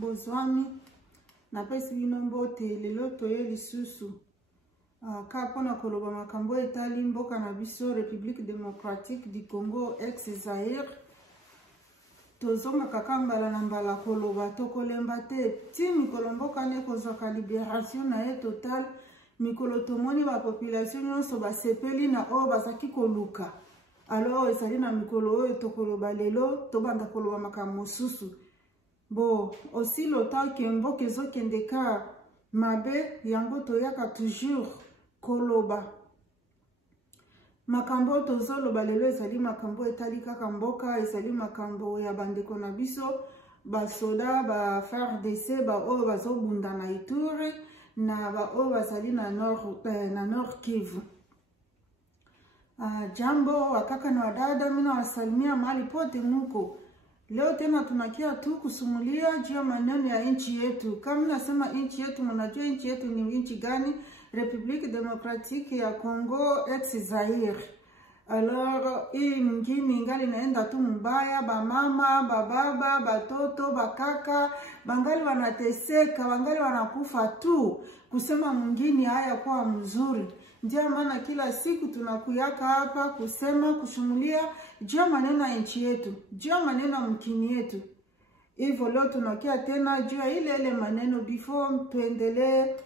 bozwami na pesi bino mbote lelo toye lisusu ka pona koloba makambo etali mboka na biso République démocratique du Congo ex-Zaïre. Tozonga kakambala na mbala koloba tokolemba te ti mikolo mboka ne kozwaka libération na ye total. Mikolo tomoni ba population nyonso basepeli na oyo bazaki koluka. Alors ezali na mikolo oyo tokoloba lelo tobanda koloba makambo mosusu. Bon, aussi le temps que mboka ezokende ka mabe yango toyaka toujours koloba. Makambo tozoloba lelo ezali makambo etali kaka mboka, ezali makambo ya bandeko na biso basoda ba FARDC ba oyo bazobunda na Ituri na ba oyo bazali na Nord Kivu. Jambo wakaka na wadada, mina wasalimia mahali pote muko. Leo tena tunakia tu kusumulia juu ya maneno ya nchi yetu. Kama nasema nchi yetu, mnajua nchi yetu ni nchi gani? République démocratique ya Congo ex-Zaïre. Alors hii mwingine ingali naenda tu mbaya, ba mama, ba baba, batoto, bakaka, bangali wanateseka, bangali wanakufa tu. Kusema mwingine haya kwa mzuri. Ndio maana kila siku tunakuyaka hapa kusema kushumulia juu ya maneno ya nchi yetu, juu ya maneno ya mkini yetu. Hivyo leo tunakia tena juu ya ile maneno before tuendelee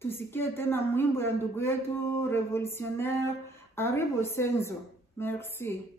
tusikie tena mwimbo ya ndugu yetu revolutionnaire Aribo Senzo. Merci.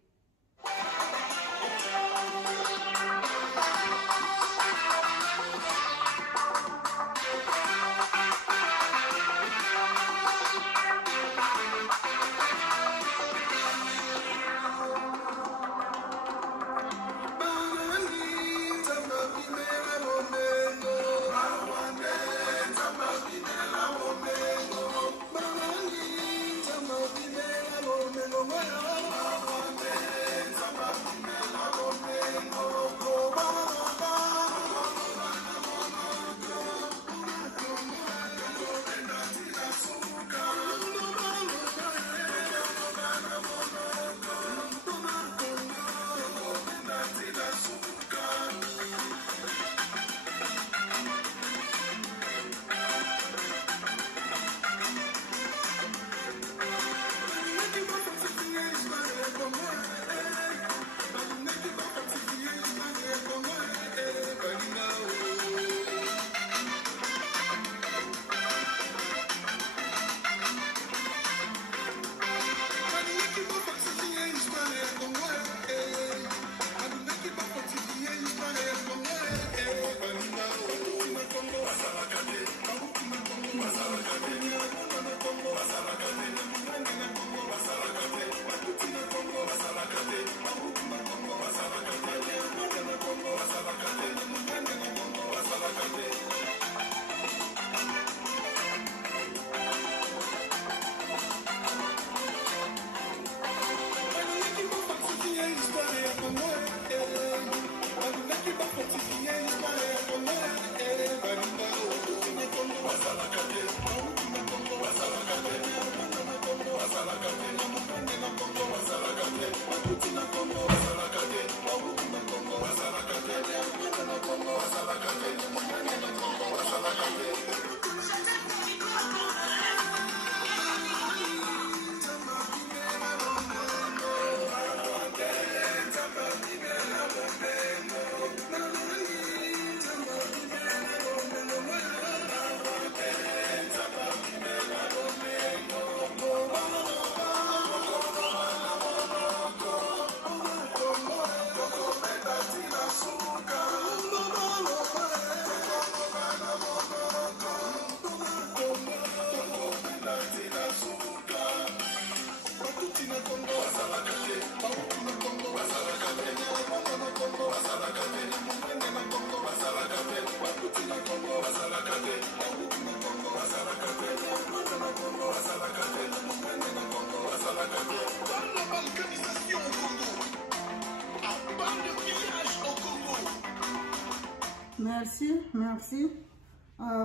Merci.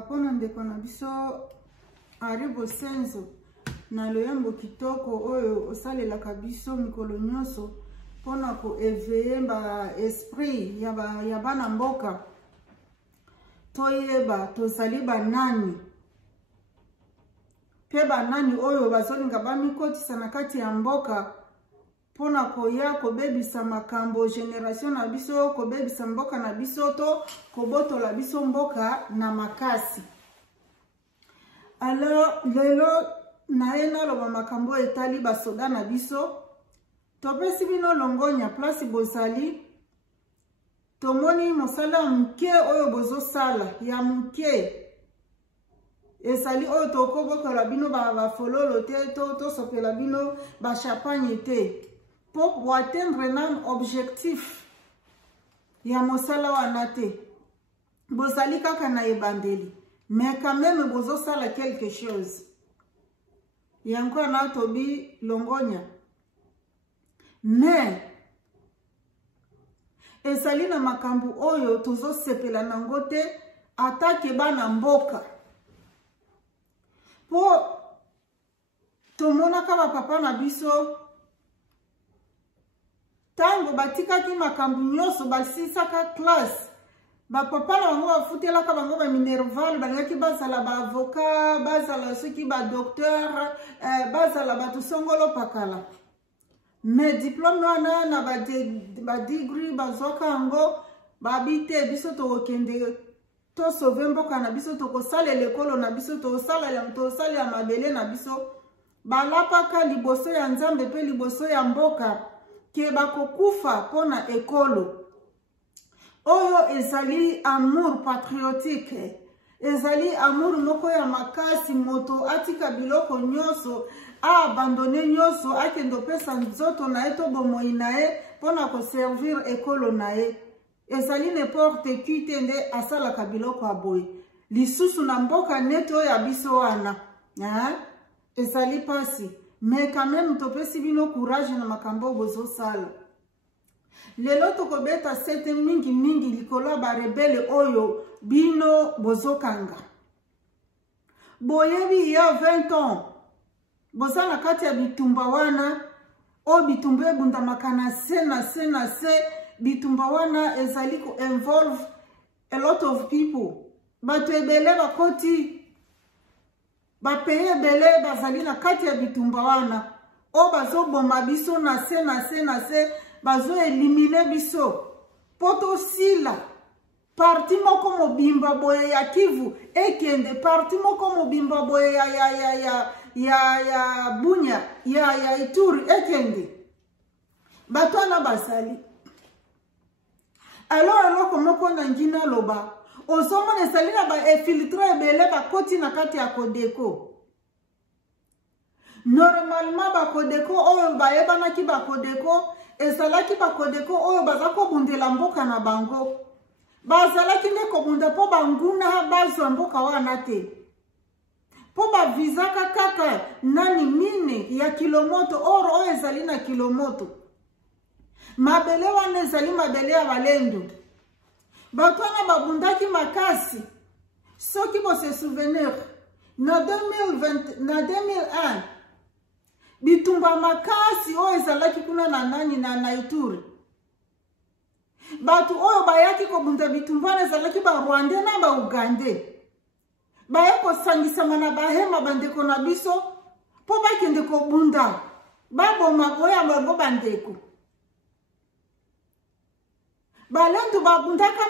Pona ndeko na biso Aribo Senzo na loyambo kitoko oyo osalelaka biso mikolo nyonso pona ko éveiller ba esprit ya bana mboka toyeba tozali banani pe banani oyo bazolinga bamikotisa na kati ya mboka pona koya kobebisa makambo generation na biso, kobebisa mboka na biso to kobotola biso mboka na makasi. Alors lelo naena loba makambo etali basoda na biso topesi bino longonya place bozali tomoni mosala mke oyo bozo sala ya mke ezali oyo tokobotola bino ba fololo te to sopela bino ba champagne te pour atteindre nan objectif ya mosala wana te bozali kaka na ebandeli mais quand même bozo sala quelque chose yango na tobi longonya mais ezali na makambo oyo tozo sepela nango te atake bana mboka po tomonaka bapapa na biso tango batikaki makambo nyonso basisaka classe bapapa na bango bafutelaka bango baminerval balingaki bazala baavocat bazala soki badocteur bazala bato songolo pakala mais diplôme wana na badegree bazwaka yango babi te biso tokokende tosauve mboka na biso tokosalela ekolo na biso tosalela mabele na biso balapaka liboso ya nzambe pe liboso ya mboka ke bakokufa mpona ekolo oyo ezali amour patriotique ezali amour moko ya makasi moto atika biloko nyonso abandone nyonso akendo pesa nzoto na ye to bomoi na ye mpona koservir ekolo na ye ezali n'importe qui te nde asalaka biloko aboye lisusu na mboka neti oyo ya biso wana ezali pasi mais quand même topesi bino courage na makambo bozosala lelo tokobeta sete mingi likolo barebele oyo bino bozokanga boyebi il y a 20 ans boza na kati ya bitumba wana o bitumba ebundamaka na se bitumba wana ezali ko involve a lot of people bato ebele bakoti bapeye ebele bazali na kati ya bitumba wana o bazoboma biso na se bazo elimine biso poto sila parti moko mobimba boye ya Kivu ekende parti moko mobimba boye ya Bunya ya Ituri ekende bato na basali alors komoko na ngina loba osomona esali na ba infiltre ebele bakoti na kati ya Kodeko normalement ba Kodeko oyo bayebanaki ba Kodeko ezalaki ba Kodeko oyo bazako bundela mboka na bango bazalaki nde kobunda po banguna bazwa mboka wana te po bavizaka kaka nani mine ya kilomoto oro oyo ezali na kilomoto mabele wana ezali mabele ya balendo bato wana babundaki makasi soki bose souvenir na 2001 bitumba makasi oyo ezalaki kuna na nani na Ituri bato oyo bayaki kobunda bitumba wana ezalaki ba Rwanda na ba Uganda baye kosangisama na bahema bandeko na biso po bakende kobunda baboma boya bango bandeko balendu babundaka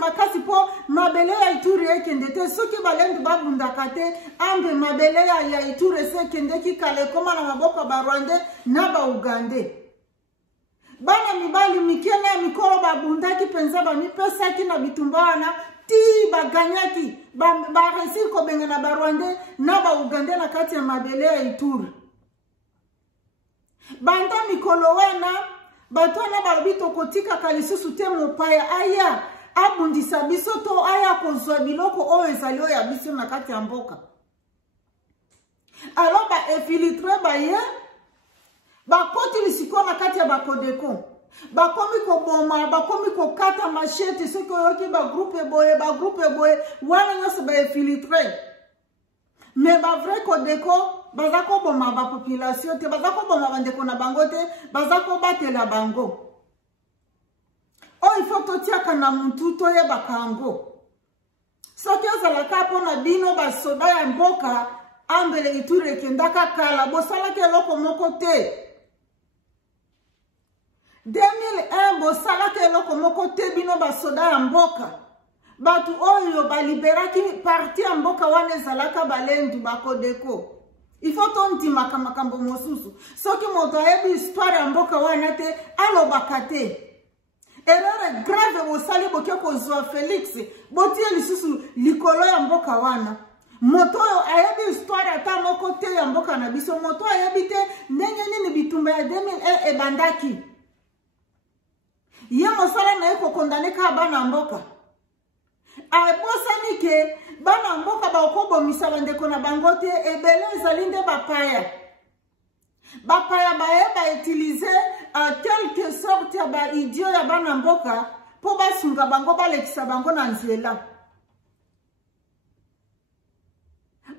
makasi po mabele ya Ituri ekende te soki balendu babundaka te ambe mabele ya Ituri sekendeki kale koma na maboko ba Rwanda na ba Uganda bana mibali mikena mikolo babundaki penza bamipesaki na bitumba wana ti baganyaki baresi kobenga na ba Rwanda na ba Uganda na kati ya mabele ya Ituri banda mikolo wana bato wana balobi tokotika kalisusu te mopaya aya abundisa biso to aya kozwa biloko oyo ezali oyo ya biso na kati ya mboka alors ba infiltre baye bakoti lisiko na kati ya ba Kodeko bakomi koboma bakomi kokata machete soki oyoki ba groupe boye wana nyonso ba infiltre mais ba vrai Kodeko bazako boma ba population te bazako boma bandeko na bango te bazako batela bango o il faut totiaka na mutu toyebaka yango soki ozalaka pona bino basoda ya mboka ambele Ituri ekendaka kala bosalaki eloko moko te. 2001 bosalaki eloko moko te bino basoda ya mboka. Batu oyo baliberaki parti ya mboka wana ezalaka balendu bakodeko. Il faut tontimaka makambo mosusu. Soki moto ayebi histoire ya mboka wana te alobaka te. Erreur grave bosali boke kozwa Felix botie lisusu likolo ya mboka wana. Moto oyo ayebi histoire ata moko te ya mboka na biso. Moto ayebi te ndenge nini bitumba ya 2001 ebandaki. Ye mosala na ye kokondane ka bana mboka. Abosani ke bana mboka bakobomisa bandeko na bango te ebele ezali nde bapaya. Bapaya baye utiliser quelque sorte ya ba idiot ya bana mboka po basunga bango balekisa bango na nzela.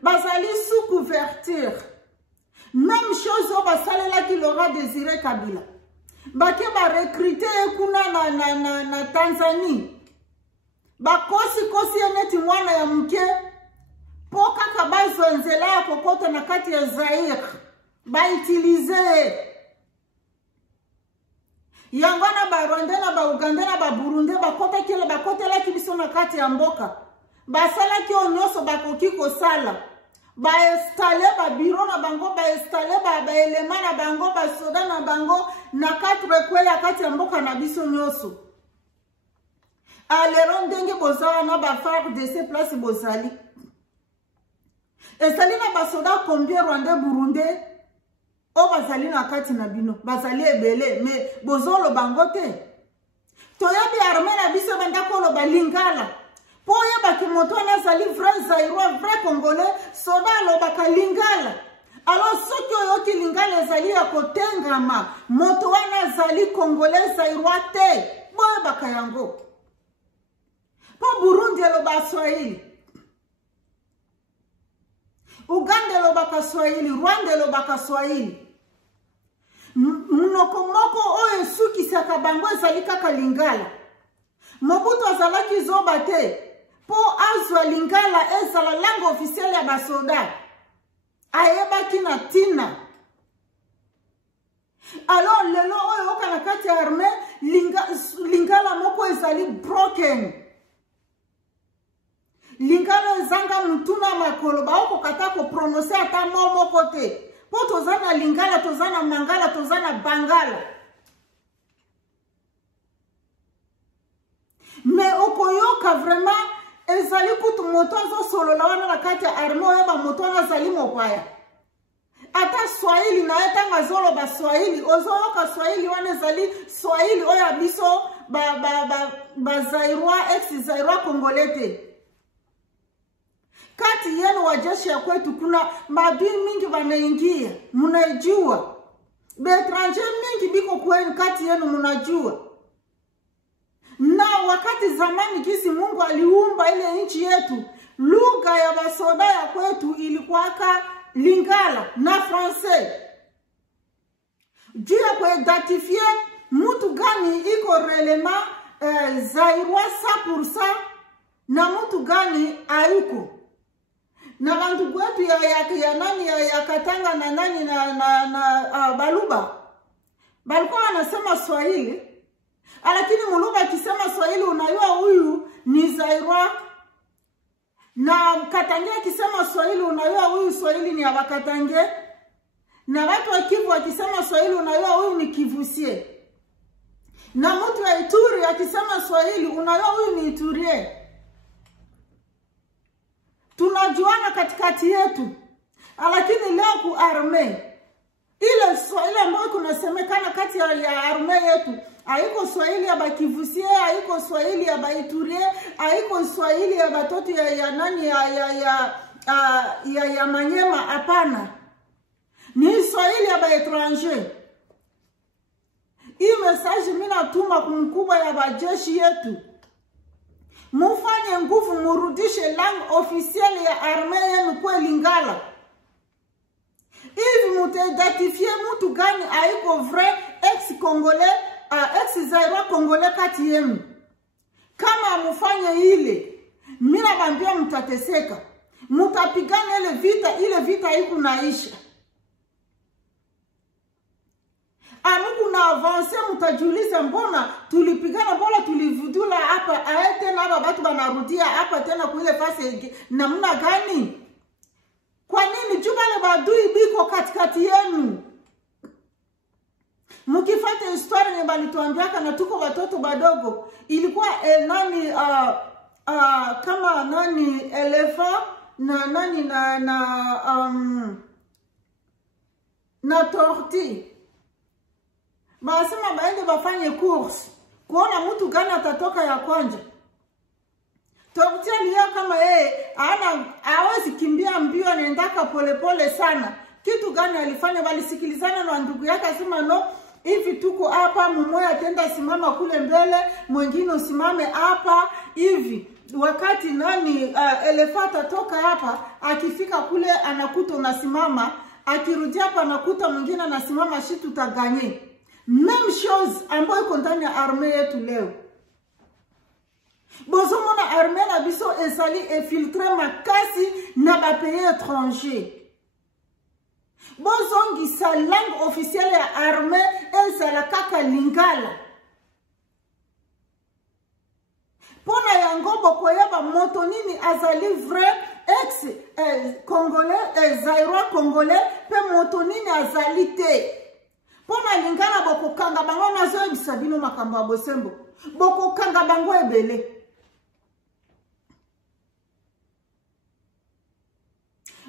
Bazali sous couverture. Même chose au basalela ki Laurent Désiré Kabila. Bake ba recruter kuna na Tanzanie. Kosi eneti mwana ya mke po kaka bazo nzela ya kokota na kati ya Zaire ba utiliser yangwana ba Rwanda na ba Uganda na ba Burundi bakotela kibiso na kati ya mboka basala ki onyoso bakoki kosala ba installer ba bureau na bango ba installer ba elema na bango ba soda na bango na kati rekwela kati ya mboka na biso nyoso. Aleron denge bozala na ba phare de ces places bozali. Esali na basoda combien Rwanda Burundi o bazali na kati na bino. Bazali ebele mais bozolo bangote. Toyabi armée na biso bandako lo balingala. Po yeba ki moto na zali vrai Zaïrois vrai Congolais soda lo bakalingala. Alors soki oyoki lingala ezali ya kotengama moto wana zali Congolais Zaïrois te. Boye bakayango. Po Burundi lo ba Swahili. Uganda lo baka Swahili, Rwanda lo baka Swahili. Munoko moko oyo suki saka bango ezali kaka lingala. Mobutu azalaki zoba te. Po azwa lingala ezala langue officielle ya basoda. Ayebaki na tina. Alors lelo oyo okana kati ya armée lingala moko ezali broken. Lingala ezanga mutuna makolo baoko kata ko prononcer ata momo kote. Po tozana lingala, tozana mangala, tozana bangala. Mais okoyoka vraiment ezali kutu moto zo solo la wana na kati ya armo ya ba moto na zali mopaya. Ata Swahili na etanga zolo ba Swahili, ozoyoka Swahili wana ezali Swahili oya biso ba Zaïrois ex-Zaïrois Congolais. Kati yenu wa jeshi ya kwetu kuna madui mingi wanaingia, munajua. Betranger mingi biko kwenu kati yenu munajua. Na wakati zamani kisi Mungu aliumba ile nchi yetu, lugha ya basoda ya kwetu ilikuwaka lingala na français. Juu ya kuidentifie mutu gani iko relema Zaïrois 100% na mutu gani hayuko. Na bantu kwetu ya nani ya Katanga na nani na Baluba. Balikuwa wanasema Swahili. Lakini Muluba akisema Swahili unajua huyu ni Zaïrois. Na Katange akisema Swahili unajua huyu Swahili ni Abakatange. Na watu wa Kivu akisema Swahili unajua huyu ni Kivusie. Na mtu wa Ituri akisema Swahili unajua huyu ni Iturie. Tunajuana katikati yetu. Lakini leo ku arme ile Swahili ambayo kunasemekana kati ya arme yetu haiko Swahili ya Bakivusie, haiko Swahili ya Baiturie, haiko Swahili ya batoto ya nani ya Manyema, hapana. Ni Swahili ya baetranger. Hii message mimi natuma kumkubwa ya bajeshi yetu. Mufanye nguvu murudishe langue officielle ya armée yenu kwa lingala. Hivi mutaidentifie mtu gani haiko vrai ex-Congolais, ex-Zaïrois Congolais kati yenu. Kama mufanye ile, Mina bambia mtateseka. Mutapigana ile vita hii kunaisha. Amuku na avance mutajiuliza mbona tulipigana, mbona tulivudula hapa aete na hapa watu wanarudia hapa tena kuile fasi namna gani? Kwa nini jubale badui biko katikati yenu? Mukifata historia balituambiaka na tuko watoto badogo. Ilikuwa nani kama nani elefa na nani na torti. Basema baende bafanye course kuona mtu gani atatoka ya kwanza. Torti aliya kama hawezi kimbia mbio, anaendaka polepole sana. Kitu gani alifanya? Walisikilizana na ndugu yake, asema no, hivi tuko hapa, mmoja atenda simama kule mbele, mwingine usimame hapa hivi. Wakati nani elefanta toka hapa, akifika kule anakuta unasimama, akirudia hapa anakuta mwingine anasimama, shi tutaganye. Même chose ambayo iko ndani ya arme yetu leo. Bozomona arme na biso ezali infiltré makasi na ba pays étranger. Bozongi sa langue officielle ya arme ezala kaka lingala. Pona yango bokoyeba moto nini azali vrai ex congolais zaïrois congolais pe moto nini azali te. Pona lingala bokokanga bango nazo ebisabino makambo bosembo. Bokokanga bango ebele.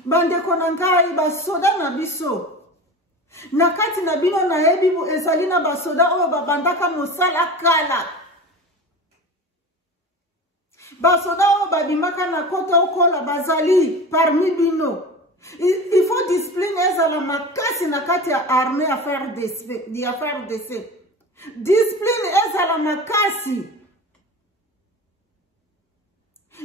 Bandeko nangai basoda na biso. Nakati na bino na ebibu ezali na basoda oyo babandaka mosala kala. Basoda oyo babimaka na kota okola bazali parmi bino. Il faut discipline ezala makasi na kati ya armée affaire d'essai. Discipline ezala makasi.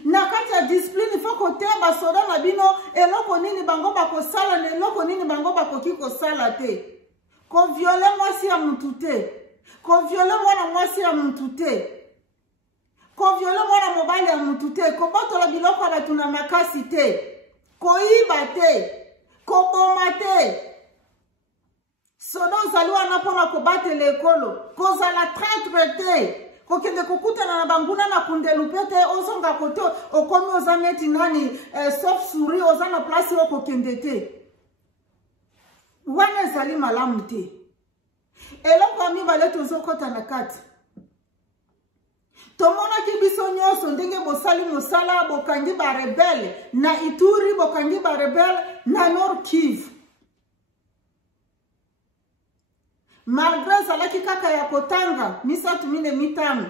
Na kati ya discipline il faut kote basoda na bino eloko nini bango bakosala na eloko nini bango bakoki kosala te. Ko viole mwasi ya mtu te. Ko viole mwana mwasi ya mtu te. Ko viole mwana mobali ya mtu te. Ko botola biloko batu na makasi te. Ko iba te. Ko boma te. Sodo zaliwa napona ko bate lekolo. Ko zala traitre te. Kokende kukuta na banguna na kundelupete ozonga kote okomi ozaneti nani soft suri ozana place oko kendete. Wana zali malamu te. Eloko ami baleto zokota na kati. Tomona kibiso nyoso ndenge bosali mosala bokangi ba rebelle na Ituri, bokangi ba rebelle na Nord Kivu. Malgré salaki kaka ya kotanga misatu mine mitano,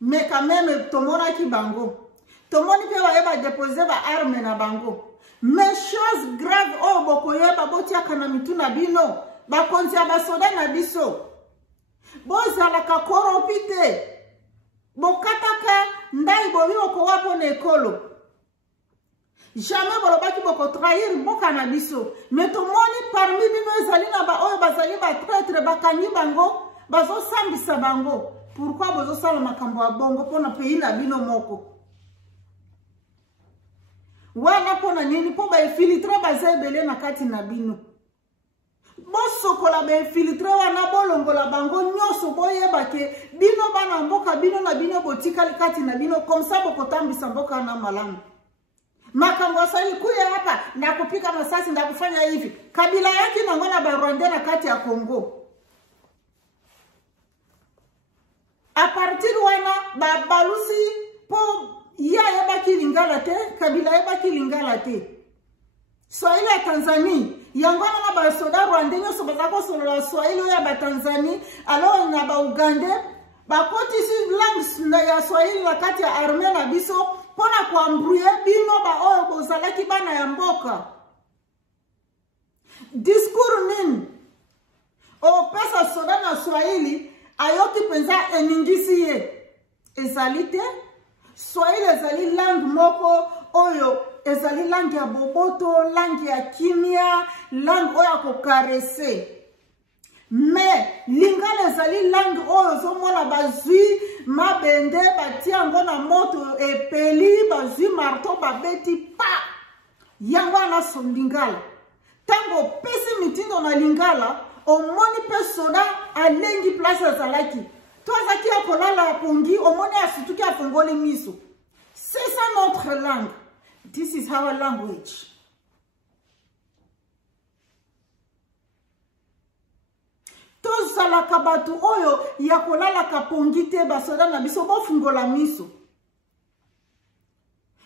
mais quand même tomona ki bango. Tomoni pe waeba déposer ba arme na bango. Mais chose grave o bokoyeba botiaka na mituna bino, ba konzi ya basoda na biso. Bozalaka koropite. Bokataka ndai boli okowapo na ekolo. Jamais bolobaki boko trahir boka na biso. Mais tomoni parmi bino ezali na ba oyo bazali ba traître bakangi bango, bazo sambisa bango. Pourquoi bozo sala makambo ya bongo pona pays na bino moko? Wana pona nini po ba infiltre bazebele na kati na bino. Bosokola ba infiltre wana bolongola bango nyoso boyeba ke bino bana mboka bino na bino botikali kati na bino comme ça bokotambisa mboka na malamu. Makambo sali kuya hapa na kupika masasi nda kufanya hivi. Kabila yake na ngona ba Rwanda na kati ya Kongo. A partir wana ba balusi po ya yeba kilingala te, kabila yeba kilingala te. Swahili ya Tanzania, yangwana na ba soda Rwanda nyoso bazako solo Swahili ya ba Tanzania, alo na ba Uganda, ba koti si langue ya Swahili na kati ya arme na biso. Pona kwa mbruye bino ba oyo bozalaki bana ya mboka. Diskuru nini? O pesa soda na Swahili ayoki penza eningisi ye. Ezali te. Swahili ezali langue moko oyo ezali langue ya boboto, langue ya kimia, langue oyo ko karese. mais lingala ezali langue oyo ozomona bazwi mabende batia yango na moto epeli bazwi marteau babeti pa yango wana so lingala tango pesi mitindo na lingala omoni pe soda alengi place azalaki to azaki akolala apongi omoni asituki afongoli miso. C'est ça notre langue. This is our language. Tozalaka batu oyo ya kolalaka pongi te basoda na biso bofungola miso.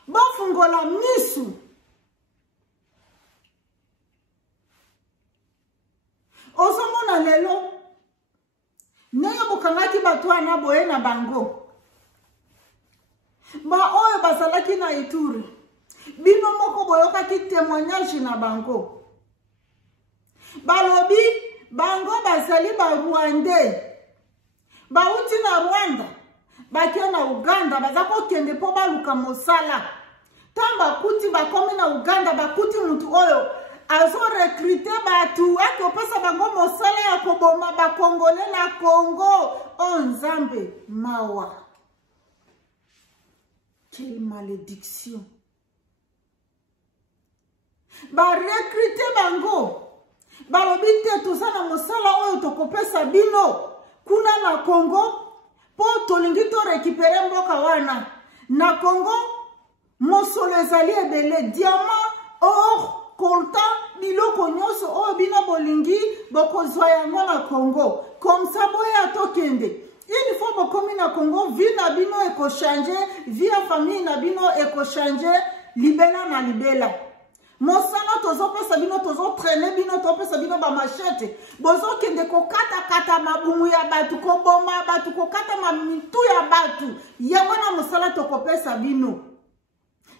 Bofungola miso. Ozomona lelo neye bokangaki batu wana boye na bango. Ba oyo bazalaki na Ituri. Bino moko boyokaki témoignage na bango. Balobi bango bazali ba Rwandais. Bauti na Rwanda. Bakia na Uganda bazako kende po baluka mosala. Tamba kuti bakomi na Uganda bakuti mutu oyo azo recruter batu eko pesa bango mosala ya koboma ba Congolais na Congo. O Nzambe mawa. Quelle malédiction. Ba recruter bango. Balobi te tozana mosala oyo tokopesa bino kuna na Congo po tolingi to récupérer mboka wana. Na Congo mosolo ezali ebele diamant, or, coltan, biloko nyonso oyo bino bolingi bokozwa yango na Congo. Comme ça boya tokende. Il faut bokomi na Congo, vie na bino eko changer, vie ya famille na bino eko changer, libela na libela. Mosala tozo pesa bino tozo traîner bino to pesa bino ba machete. Bozo kende ko kata mabumu ya batu ko boma batu ko kata mamitu ya batu. Yango na mosala to ko pesa bino.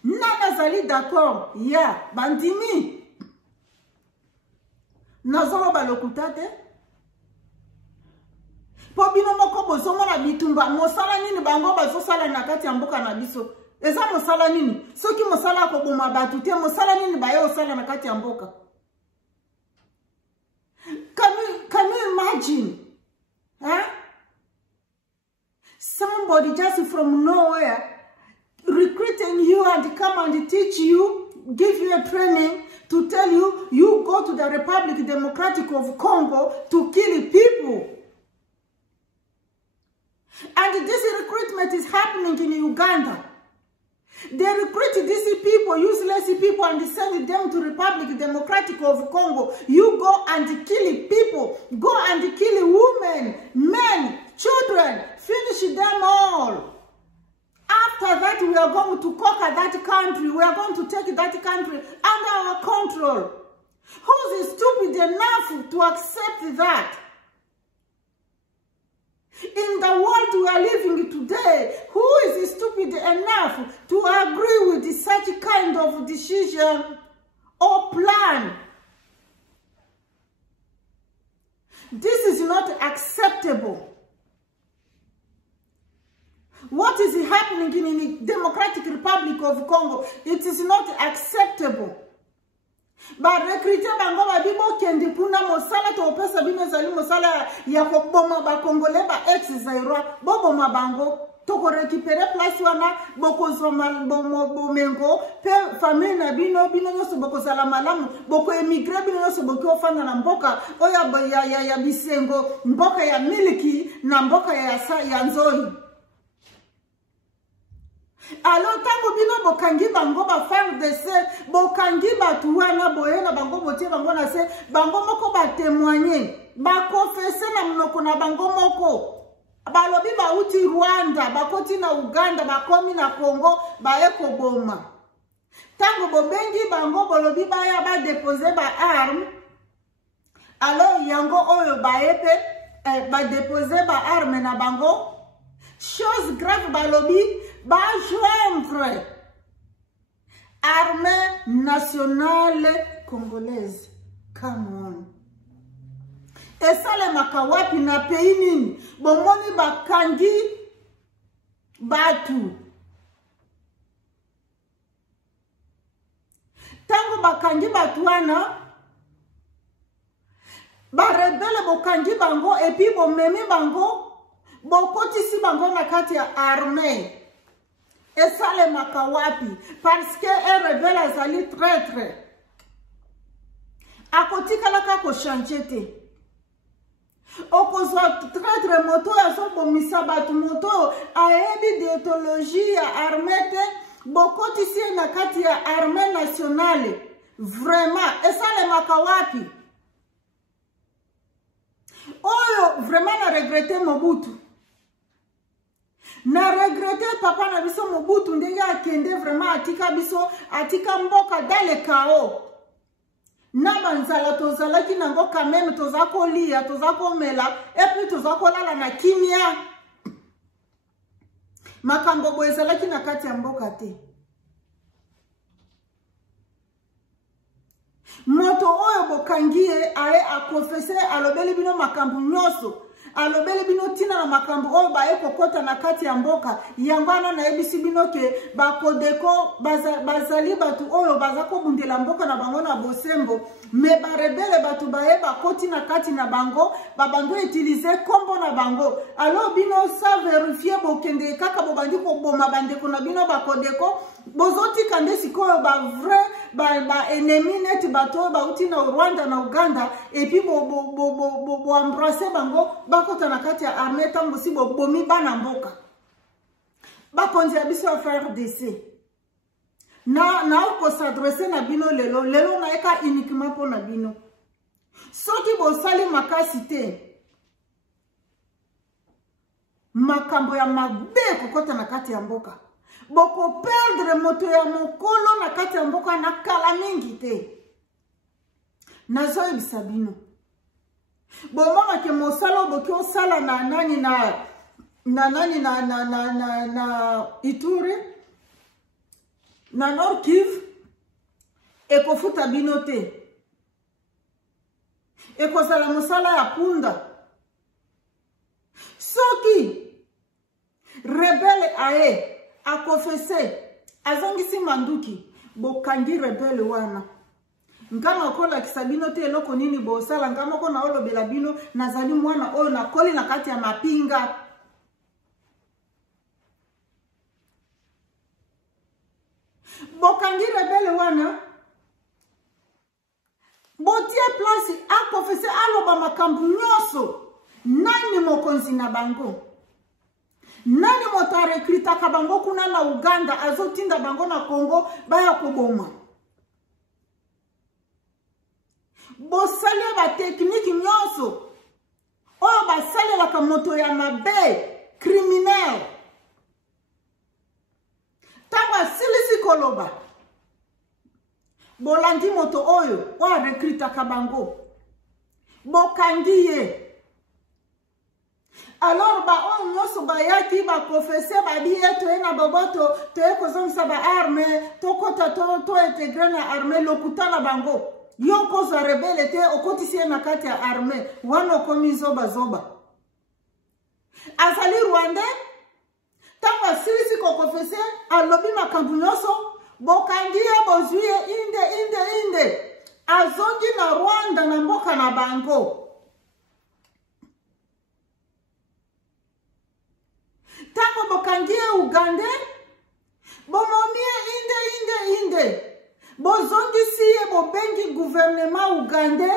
Nana zali d'accord, ya bandimi. Nazolo balokutate. Po bino moko bozo mona bitumba mosala nini bango bazo sala na kati ya mboka na biso. Eza mosala nini? Soki mosala ko boma batu te mosala nini baye osala na kati ya mboka? Can you imagine? Huh? Somebody just from nowhere recruiting you and come and teach you, give you a training to tell you, you go to the Republic Democratic of Congo to kill people. And this recruitment is happening in Uganda. They recruit these people, useless people, and send them to Republic Democratic of Congo. You go and kill people. Go and kill women, men, children. Finish them all. After that, we are going to conquer that country. We are going to take that country under our control. Who is stupid enough to accept that? In the world we are living today, who is stupid enough to agree with such kind of decision or plan? This is not acceptable. What is happening in the Democratic Republic of Congo? It is not acceptable. Ba recruiter bango ba bibo kendi kuna mosala to pesa bino zali mosala ya koboma ba Congolais ba ex Zairwa bobo mabango to ko récupérer place wana boko zoma bomengo pe famille na bino nyonso boko zala malamu boko émigrer bino nyonso boko ofana na mboka oya ya bisengo mboka ya miliki na mboka ya nzoi. Alors tango bino bokangi bango ba faire de se bokangi batu wana boye na bango botie bango na se bango moko ba témoigner ba confesser na mnoko na bango moko balobi ba uti Rwanda bakoti na Uganda bakomi na Congo ba ekoboma tango bobengi bango bolobi ba ya ba déposer ba arme alors yango oyo ba epe ba déposer ba arme na bango chose grave balobi ba joindre armée nationale congolaise. Come on. Et ça le makawapi na pays nini bomoni bakangi batu tango bakangi batu wana ba rebelle bokangi bango et puis bo memi bango bokotisi bango na kati ya armée et ça le makawapi parce que un rebelle azali traître akotikala ka ko changer te okozwa traître moto azo bomisa batu moto ayebi déontologie ya armée te bokotisi na kati ya armée nationale vraiment et ça le makawapi oyo vraiment na regretter Mobutu na regretter papa na biso Mobutu ndenge akende vraiment atika biso atika mboka dans le chaos na banzala tozalaki nango quand même tozako lia tozako mela et puis tozako lala na kimia makambo boye ezalaki na kati ya mboka te moto oyo bokangie aye akonfese alobeli bino makambo nyoso alobeli bino tina na makambo oyo baye kokota na kati ya mboka yango wana nayebisi bino ke bakodeko bazali batu oyo baza kobundela mboka na bango na bosembo me barebele batu baye bakoti na kati na bango babango utilize kombo na bango alo bino sa verifie bokende kaka bobandi koboma bandeko na bino bakodeko bozotika nde sikoyo ba vrai ba ennemi net bato bauti na Rwanda na Uganda et puis bo embrasser bango bakota na kati ya armée tango si bomi bana mboka bakonzi ya biso ya frère DC na ko s'adresser na bino lelo na eka uniquement pour na bino soki bo sali makasi te makambo ya mabe kokota na kati ya mboka boko perdre moto ya mokolo na kati ya mboka na kala mingi te nazo ebisa bino bomona ke mosala boki osala na nani na Ituri na Nord Kivu ekofuta bino te ekozala mosala ya punda soki rebelle aye akofese azongisi manduki bokangi rebelle wana nkama kola kisabino te eloko nini bosala nkama ko na olobela bino nazali mwana oyo na koli na kati ya mapinga bokangi rebelle wana botie place akofese aloba makambu nyoso nani mokonzi na bango nani mota rekrita ka bango kuna na Uganda azotinda bango na Congo baya koboma bosale ba technique nyoso oyo basale la kamoto ya mabe criminel tanga silisi koloba bolandi moto oyo wa rekrita ka bango bokangiye alors ba on nyoso ba yaki ba professeur ba biye to ena boboto to ekozongisa ba arme to kota to integrer na arme lokuta na bango yo koza rebelle te okotisi na kati ya arme wana komizo bazoba azali Rwanda tanga silisi ko professeur alobi makambu nyoso bokangiye bozuye inde azongi na Rwanda na mboka na bango tango bokangie Uganda bomomie inde bozongisiye bobengi gouvernement Uganda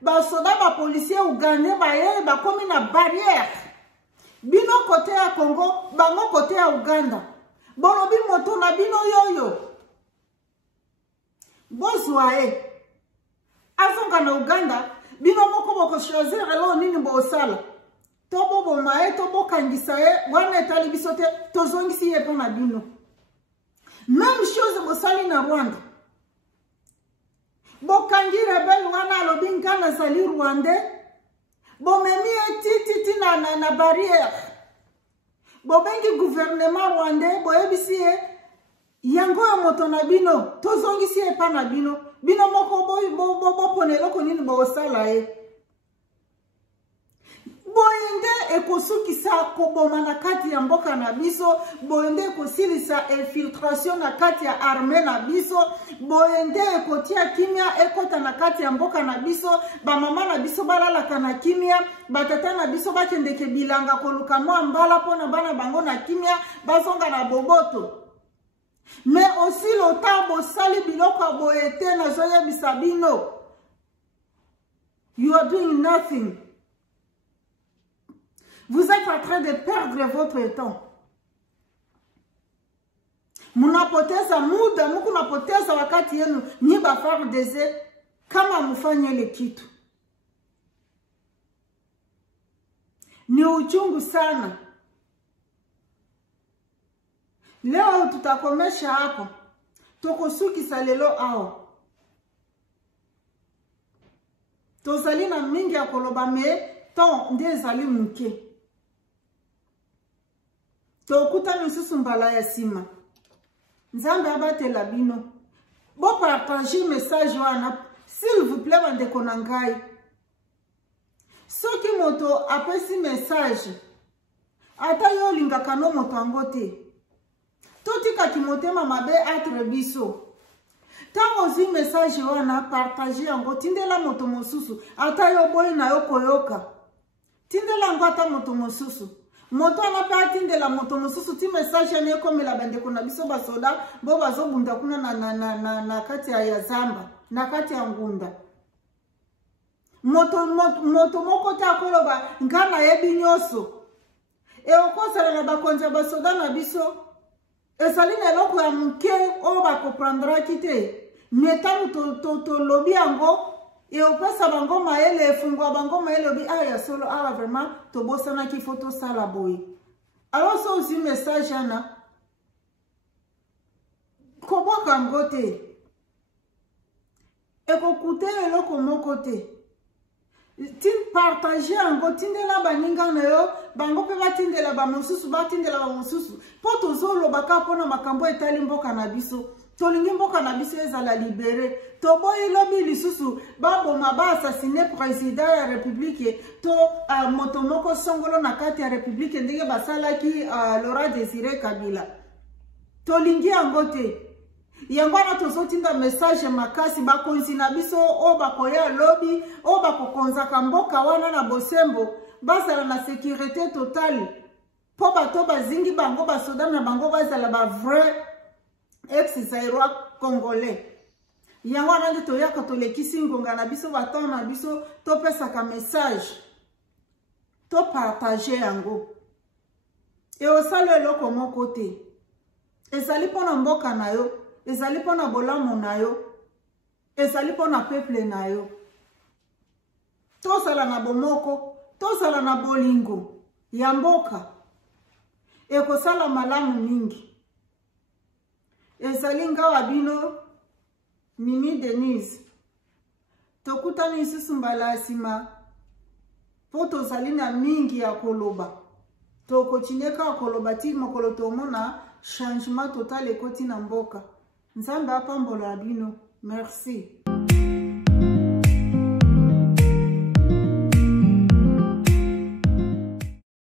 basoda ba policier Uganda baye bakomi na barrière bino kote ya Congo bango kote ya Uganda bolobi moto na bino yoyo bozwae azonga na Uganda bino moko boko choisir elo nini bosala tobo bomae tobo kangisa e wana etali biso te tozongisi ye pona bino même chose bosali na Rwanda bokangi rebelle wana alobi nkana zali Rwanda bomemi titi na barrière bobengi gouvernement Rwanda boyebisi ye yango ya moto na bino tozongisi ye pa na bino moko boponeloko nini bosala ye boyinde ekosukisa koboma na kati ya mboka na biso, boende kosilisa infiltration na kati ya armée na biso, boende ekotia kimia ekota na kati ya mboka na biso, ba mama na biso balalaka na kimia, batata na biso bakendeke bilanga koluka mwa mbala pona bana bango na kimia, bazonga na boboto. Mais aussi lota bosali biloko boyete na zoya bisabino. You are doing nothing. Vous êtes en train de perdre votre temps. Munapoteza muda, mukunapoteza wakati yenu, nyi bafardeze kama mufanye ile kitu. Ni uchungu sana. Leo tutakomesha hapa. Tokosukisa lelo awa. Tozali na mingi ya koloba me ton nde zali muke. Tokuta misusu mbala ya sima. Nzambe abatela bino. Bo partager message wana, s'il vous plaît bandeko na ngai. Soki moto apesi message, ata yo lingaka no moto angote. Totika kimotema mabe atre biso. Tango zi message wana partager yango tindela moto mosusu, ata yo boy na yo koyoka. Tindela ngo ata moto mosusu. Moto anapa tindela moto mosusu ti message ane komela bandeko na biso basoda bo bazobunda kuna na kati ya zamba, na kati ya ngunda. Moto moko ta koloba ngana yebi nyoso. E okosala na bakonja basoda na biso. Ezali na eloko ya muke o bakoprendra kite. Metangu to lobi yango. E opesa bango maele efungwa bango maele obi aya solo awa vraiment to bosana ki photo sala boy. Alors so aussi message ana. Koboka ngote. Eko kute eloko moko te. Tin partager ango tindela baninga na yo bango pe batindela ba mosusu batindela ba mosusu poto zolo baka pona makambo etali mboka na biso tolingi mboka na biso ezala libéré to boyi lobi lisusu babo maba assassiner président ya république to moto moko songolo na kati ya république ndenge basalaki Laurent Désiré Kabila tolingi ango te yango na tozotinda message makasi bakonzi na biso o bakoya lobby o bakokonzaka mboka wana na bosembo bazala na sécurité totale po bato bazingi bango basoda na bango bazala ba vrai ex-Zaïrois congolais. Yango na nde toyaka tolekisi ngonga na biso batana na biso topesaka message to partager yango e osala eloko moko te ezali pona mboka na yo. Ezali pona bolamo na yo. Ezali pona peuple na yo. Tosala na bomoko. Tosala na bolingo. Ya mboka. Ekosala malamu mingi. Ezali ngawa bino. Mimi Denise. Tokuta nisusu mbala asima. Po tozali na mingi ya koloba. Tokotineka koloba ti mokolo tomona changement total ekoti na mboka. Nzambe apambola bino. Merci.